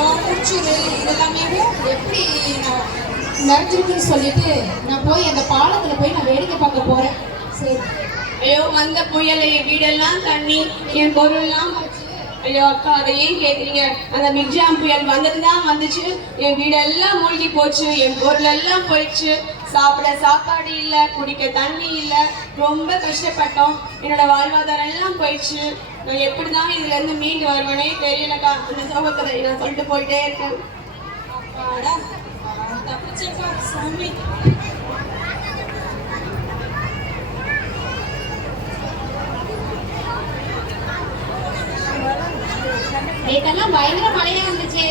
அப்புறம் முச்சூர் இதெல்லாமே எப்படி நிறைஞ்சிருக்குன்னு சொல்லிட்டு நான் போய் அந்த பாலத்துல போய் நான் வேடிக்கை பார்க்க போறேன். சரி. ஐயோ வந்த புயல் என் வீடெல்லாம் தண்ணி, என் பொருள்லாம் போச்சு. ஐயோ அக்கா அதை ஏன் கேட்குறீங்க? அந்த மிக்ஜாம் புயல் வந்ததுதான் வந்துச்சு, என் வீடெல்லாம் மூழ்கி போச்சு, என் பொருள் எல்லாம் போயிடுச்சு. சாப்பிட சாப்பாடு இல்லை, குடிக்க தண்ணி இல்லை, ரொம்ப கஷ்டப்பட்டோம். என்னோட வாழ்வாதாரம் எல்லாம் போயிடுச்சு. நான் எப்படிதான் இதுல இருந்து மீண்டு வருவேனே தெரியலக்கா. அந்த சோகத்தை நான் சொல்லிட்டு போயிட்டே இருக்கேன். அப்பாடா தப்பிச்சப்பா சாமி. நேத்தெல்லாம் பயங்கர மழையா இருந்துச்சு.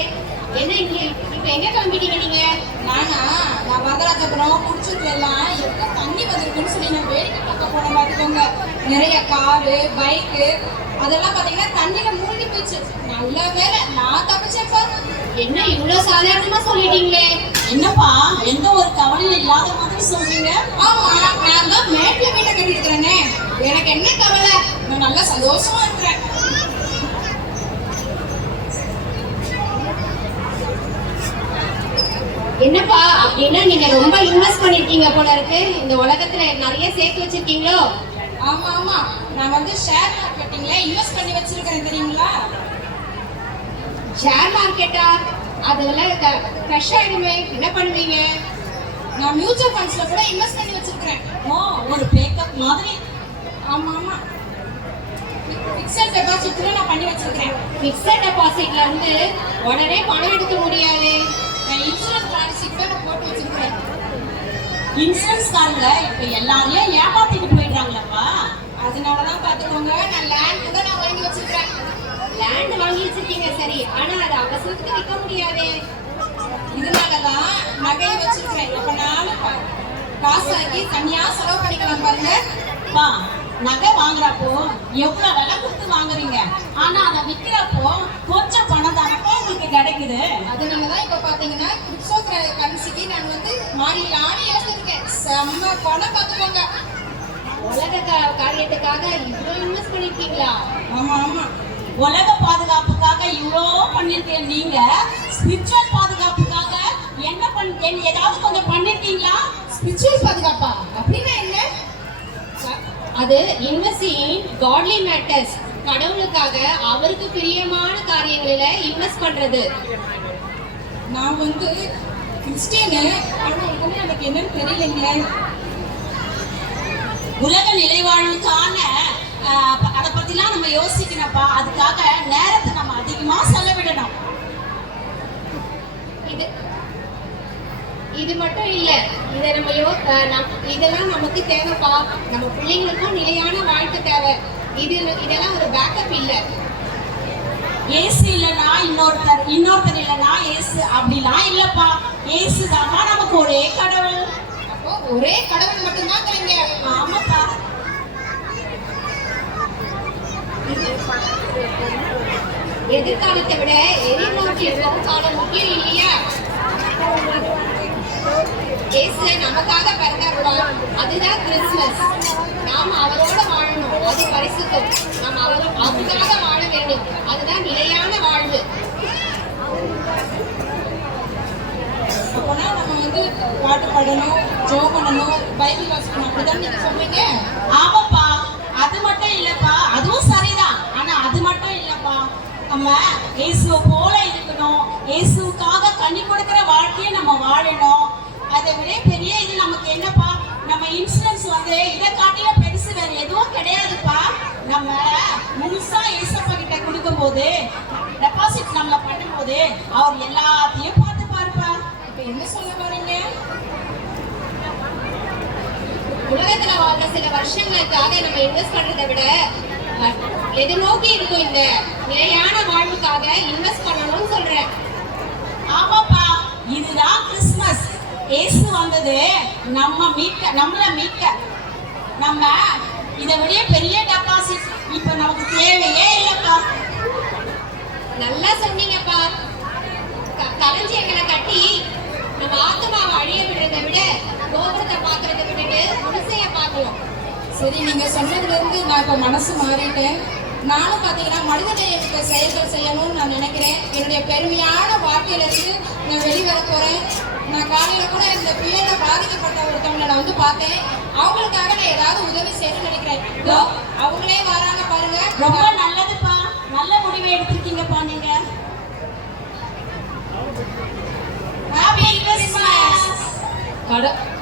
என்ன இப்ப எங்க கிளம்பிட்டீங்க நீங்க? நான் மகராஜபுரம் குடிச்சதுல எல்லாம் எப்ப தண்ணி வந்திருக்குன்னு சொல்லி நான் வேடிக்கை பார்க்க போன பார்த்துக்கோங்க. நிறைய காரு பைக்கு அதெல்லாம் பாத்தீங்கன்னா தண்ணியில மூழ்கி போயிடுச்சு. நல்ல வேலை நான் தப்பிச்சேன்ப்பா. என்ன இவ்வளவு சாதாரணமா சொல்லிட்டீங்களே? என்னப்பா எந்த ஒரு கவலையும் இல்லாத மாதிரி சொல்றீங்க? ஆமா, நான் தான் மேட்ல வீட்டை கட்டிருக்கிறேனே, எனக்கு என்ன கவலை? நான் நல்லா சந்தோஷமா இருக்கிறேன். என்னப்பா அப்படின்னா நீங்க ரொம்ப இன்வெஸ்ட் பண்ணிருக்கீங்க போல இருக்கு. இந்த உலகத்துல நிறைய சேர்த்து வச்சிருக்கீங்களோ? ஆமா ஆமா, நான் வந்து ஷேர் மார்க்கெட்டிங்ல இன்வெஸ்ட் பண்ணி வச்சிருக்கேன் தெரியுங்களா? ஷேர் மார்க்கெட்டா? அதெல்லாம் ஃப்ரெஷ் ஆயிடுமே, என்ன பண்ணுவீங்க? நான் மியூச்சுவல் ஃபண்ட்ஸ்ல கூட இன்வெஸ்ட் பண்ணி வச்சிருக்கேன். ஓ, ஒரு பேக்கப் மாதிரி. ஆமா ஆமா, ஃபிக்ஸட் டெபாசிட்ல நான் பண்ணி வச்சிருக்கேன். ஃபிக்ஸட் டெபாசிட்ல இருந்து உடனே பணம் எடுக்க முடியாது. நான் இன்சூரன்ஸ் பாலிசி கூட நான் போட்டு வச்சிருக்கேன். இன்சூரன்ஸ் காரங்க இப்ப எல்லாரையும் ஏமாத்திட்டு போயிடுறாங்களப்பா. அதனாலதான் பாத்துக்கோங்க, நான் லேண்ட் கூட நான் வாங்கி வச்சிருக்கேன். லேண்ட் வாங்கி வச்சிருக்கீங்க சரி, ஆனா அது அவசரத்துக்கு விற்க முடியாது. இதனாலதான் நகையை வச்சிருக்கேன். எப்பனாலும் காசு ஆக்கி தனியா செலவு பண்ணிக்கலாம் பாருங்க. பா, நகை வாங்குறப்போ எவ்வளவு விலை கொடுத்து வாங்குறீங்க, ஆனா அதை விற்கிறப்போ கொஞ்சம் பணம் தானப்போ உங்களுக்கு கிடைக்குது. அதனாலதான் இப்ப பாத்தீங்கன்னா கிரிப்டோ கரன்சிக்கு நான் வந்து மாறிடலான்னு யோசிச்சிருக்கேன். செம்ம பணம் பாத்துக்கோங்க. உலக காரியத்துக்காக இவ்வளவு இன்வெஸ்ட் பண்ணிருக்கீங்களா? ஆமா ஆமா, உலக பாதுகாப்புக்காக இவ்வளோ பண்ணிருக்கீங்க. நீங்க ஸ்பிரிச்சுவல் பாதுகாப்புக்காக என்ன ஏதாவது கொஞ்சம் பண்ணிருக்கீங்களா? ஸ்பிரிச்சுவல் பாதுகாப்பா அப்படின்னா என்ன? அது இன்வெஸ்டிங் காட்லி மேட்டர்ஸ், கடவுளுக்காக அவருக்கு பிரியமான காரியங்களில இன்வெஸ்ட் பண்றது. நான் வந்து கிறிஸ்டியனு, ஆனா இதுல எனக்கு என்னன்னு தெரியலைங்களே. உலக நிலைவாழ்வுக்கான அதை பத்திலாம் நம்ம யோசிக்கணும்ப்பா. அதுக்காக நேரத்தை நம்ம அதிகமா செலவிடணும். இது மட்டும் இல்ல, இதை நம்ம இதெல்லாம் நமக்கு தேவைப்பா. நம்ம பிள்ளைங்களுக்கும் நிலையான வாழ்க்கை தேவை. இதெல்லாம் ஒரு பேக்கப் இல்ல. ஏசு இல்லைன்னா இன்னொருத்தர் இல்லைன்னா ஏசு அப்படிலாம் இல்லப்பா. ஏசு தான்ப்பா நமக்கு ஒரே கடவுள். அப்போ ஒரே கடவுள் மட்டும்தான் கலைங்க. ஆமாப்பா. எதிர்காலத்தை விட எதிர்நோக்கி இருக்கும் காலம் முக்கியம் இல்லையா? இயேசு நமக்காக பிறந்தாருப்பா, அதுதான் கிறிஸ்துமஸ். நாம அவரோட வாழணும், அது பரிசுத்தம். நாம் அவருக்காக வாழ வேண்டும், அதுதான் நிலையான வாழ்வு. அப்போனா நம்ம வந்து பாட்டு பாடணும், ஜெபம் பண்ணணும், பைபிள் வாசிக்கணும், அப்படிதான் நீங்க சொல்றீங்க? ஆமாப்பா, அது மட்டும் இல்லப்பா, அதுவும் சரிதான். ஆனா அது மட்டும் இல்லப்பா, நம்ம இயேசுவை போல இருக்கணும். இயேசுக்காக கனி கொடுக்கிற வாழ்க்கையை நம்ம வாழணும். அதை விட பெரிய இது நமக்கு என்னப்பா? நம்ம இன்சூரன்ஸ் வந்து இதை காட்டில பெருசு வேற எதுவும் கிடையாதுப்பா. நம்ம முழுசா இயேசப்பா கிட்ட கொடுக்கும் போது, டெபாசிட் நம்மள பண்ணும் போது அவர் எல்லாத்தையும் பார்த்து பாருப்பா. இப்ப என்ன சொல்ல வரீங்க? உலகத்துல வாழ்ற சில வருஷங்களுக்காக நம்ம இன்வெஸ்ட் பண்றதை விட எதிர்நோக்கி இருக்கும் இந்த நிலையான வாழ்வுக்காக இன்வெஸ்ட் பண்ணணும்னு சொல்றேன். ஆமாப்பா, இதுதான் கிறிஸ்துமஸ். இயேசு வந்தது நம்மள மீட்க. நம்ம இதை விட பெரிய டெபாசிட் இப்ப நமக்கு தேவையே இல்லப்பா. நல்லா சொன்னீங்கப்பா. களஞ்சியங்களை கட்டி நம்ம ஆத்மாவை அழிய விடுறதை விட கோபுரத்தை பாக்குறதை விட்டுட்டு முழுசைய பார்க்கணும். சரி, நீங்க சொன்னதுல இருந்து நான் இப்ப மனசு மாறிட்டேன். நானும் பார்த்தீங்கன்னா மனிதநேயமிக்க செயல்கள் செய்யணும்னு நான் நினைக்கிறேன். என்னுடைய பெருமையான வாழ்க்கையிலிருந்து நான் வெளிவர போகிறேன். நான் காலையில் கூட இந்த புயல பாதிக்கப்பட்ட ஒருத்தவங்களை நான் வந்து பார்த்தேன். அவங்களுக்காக நான் ஏதாவது உதவி செய்யணும்னு நினைக்கிறேன். இதோ அவங்களே வராங்க பாருங்க. ரொம்ப நல்லதுப்பா, நல்ல முடிவை எடுத்திருக்கீங்கப்பா நீங்க. Happy Christmas.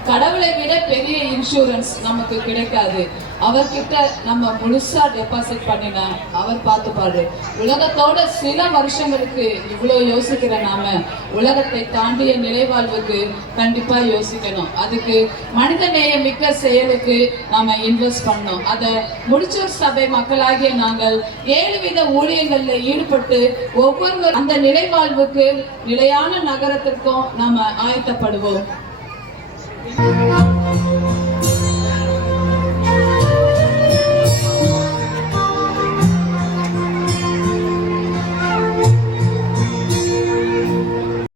கடவுளை விட பெரிய இன்சூரன்ஸ் நமக்கு கிடைக்காது. அவர்கிட்ட நம்ம முழுசா டெபாசிட் பண்ணினா அவர் பார்த்துப்பாரு. உலகத்தோட சில வருஷங்களுக்கு இவ்வளோ யோசிக்கிற நாம உலகத்தை தாண்டிய நிலைவாழ்வுக்கு கண்டிப்பா யோசிக்கணும். அதுக்கு மனித நேயமிக்க செயலுக்கு நாம இன்வெஸ்ட் பண்ணணும். அதை முடிச்சூர் சபை மக்களாகிய நாங்கள் 7 வித ஊழியங்கள்ல ஈடுபட்டு ஒவ்வொருவர் அந்த நிலைவாழ்வுக்கு நிலையான நகரத்திற்கும் நாம ஆயத்தப்படுவோம்.